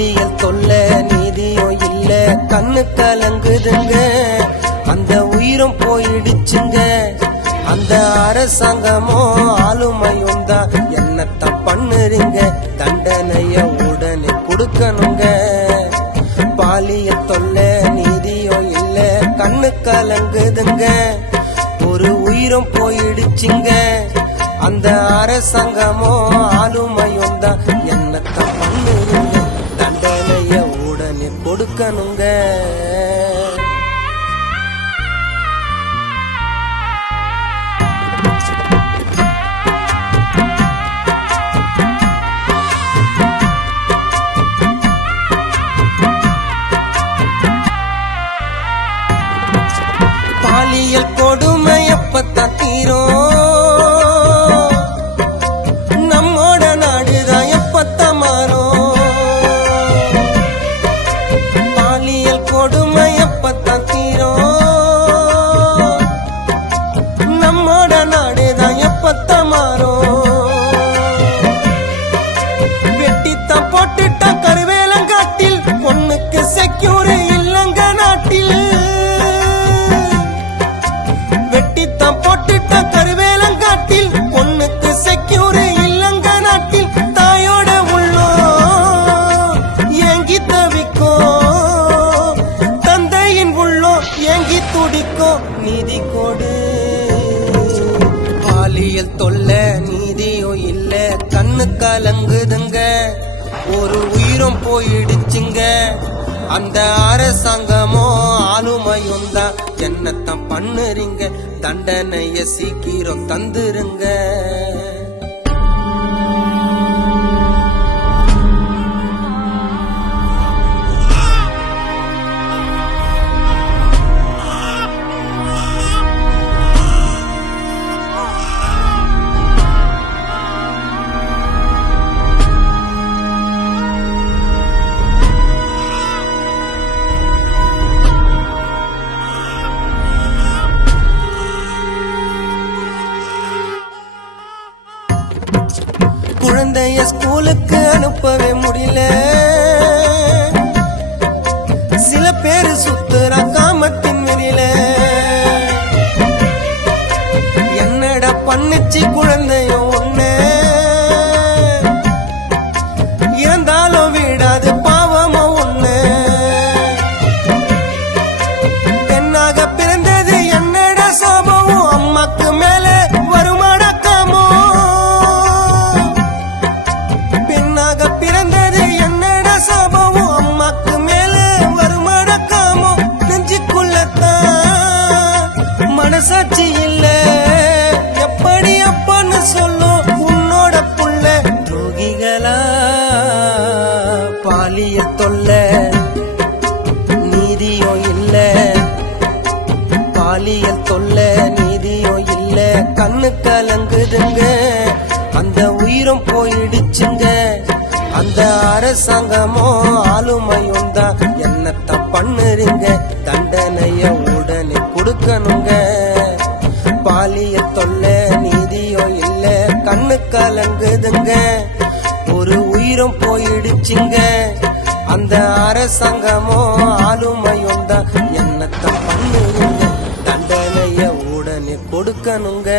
பாலியல் தொல்ல நீதியும் இல்ல கண்ணு கலங்குதுங்க அந்த உயிரும் போயிடுச்சுங்க அந்த அரசாங்கமோ ஆளுமையும் தான் என்னத்தான் பண்ணுறீங்க தண்டனைய உடனே கொடுக்கணுங்க பாலியல் தொல்ல நீதியும் இல்ல கண்ணு கலங்குதுங்க ஒரு உயிரும் போயிடுச்சுங்க அந்த அரசாங்கமோ ஆளுமையும் தான் என்னத்தான் பண்ணுறீங்க தண்டனைய உடனே கொடுக்கணுங்க பாலியல் கொடுமை எப்பத்தான் தீரும் நம்மோட நாடுதான் எப்பத்தான் மாறும் பாலியல் கொடுமை எப்பத்தான் தீரும் நம்மோட நாடுதான் எப்பத்தான் மாறும் வெட்டித்தான் போட்டுட்டா கருவேலங்காட்டில் பொண்ணுக்கு செக்யூர் இல்லங்க நாட்டில் போட்டுட்ட கருவேலங்காட்டில் பொண்ணுக்கு செக்யூர் இல்லங்க நாட்டில் தாயோட உள்ளோ ஏங்கி தவிக்கோ தந்தையின் உள்ளோ ஏங்கி துடிக்கோ நீதி கொடு பாலியல் தொல்ல நீதியோ இல்ல கண்ணு கலங்குதுங்க ஒரு உயிரும் போயிடுச்சுங்க அந்த அரசாங்கமோ ஆளுமையும் தான் என்னத்தான் பண்ணுறீங்க தண்டனைய சீக்கிரம் தந்துருங்க குழந்தைய ஸ்கூலுக்கு அனுப்பவே முடியல சில பேரு சுத்துற காமத்தின் வெளியில என்னடா பண்ணுச்சு குழந்தையும் ஒண்ணு இருந்தாலும் விடாது பாவமோ ஒண்ணு பெண்ணாக பிறந்தது என்னடா சாபமும் அம்மாக்கு மேல வருமானக்காமோ பிறந்தது என்னடா சாபமும் அம்மாக்கு மேல வருமானக்காமோ நெஞ்சுக்குள்ளத்தான் மனசாட்சி இல்ல எப்படி அப்பான்னு சொல்லும் உன்னோட புள்ள துரோகிகளா பாலியல் தொல்ல நீதியோ இல்ல பாலியல் தொல்ல நீதியோ இல்ல கண்ணு கலங்குதுங்க அந்த உயிரும் போயிடுச்சுங்க அந்த அரசாங்கமோ ஆளுமையும் தான் என்னத்தான் பண்ணுறீங்க தண்டனைய உடனே கொடுக்கணுங்க பாலியல் தொல்ல நீதியோ இல்ல கண்ணு கலங்குதுங்க ஒரு உயிரும் போயிடுச்சுங்க அந்த அரசாங்கமோ ஆளுமையும் தான் என்னத்தான் பண்ணுறீங்க தண்டனைய உடனே கொடுக்கணுங்க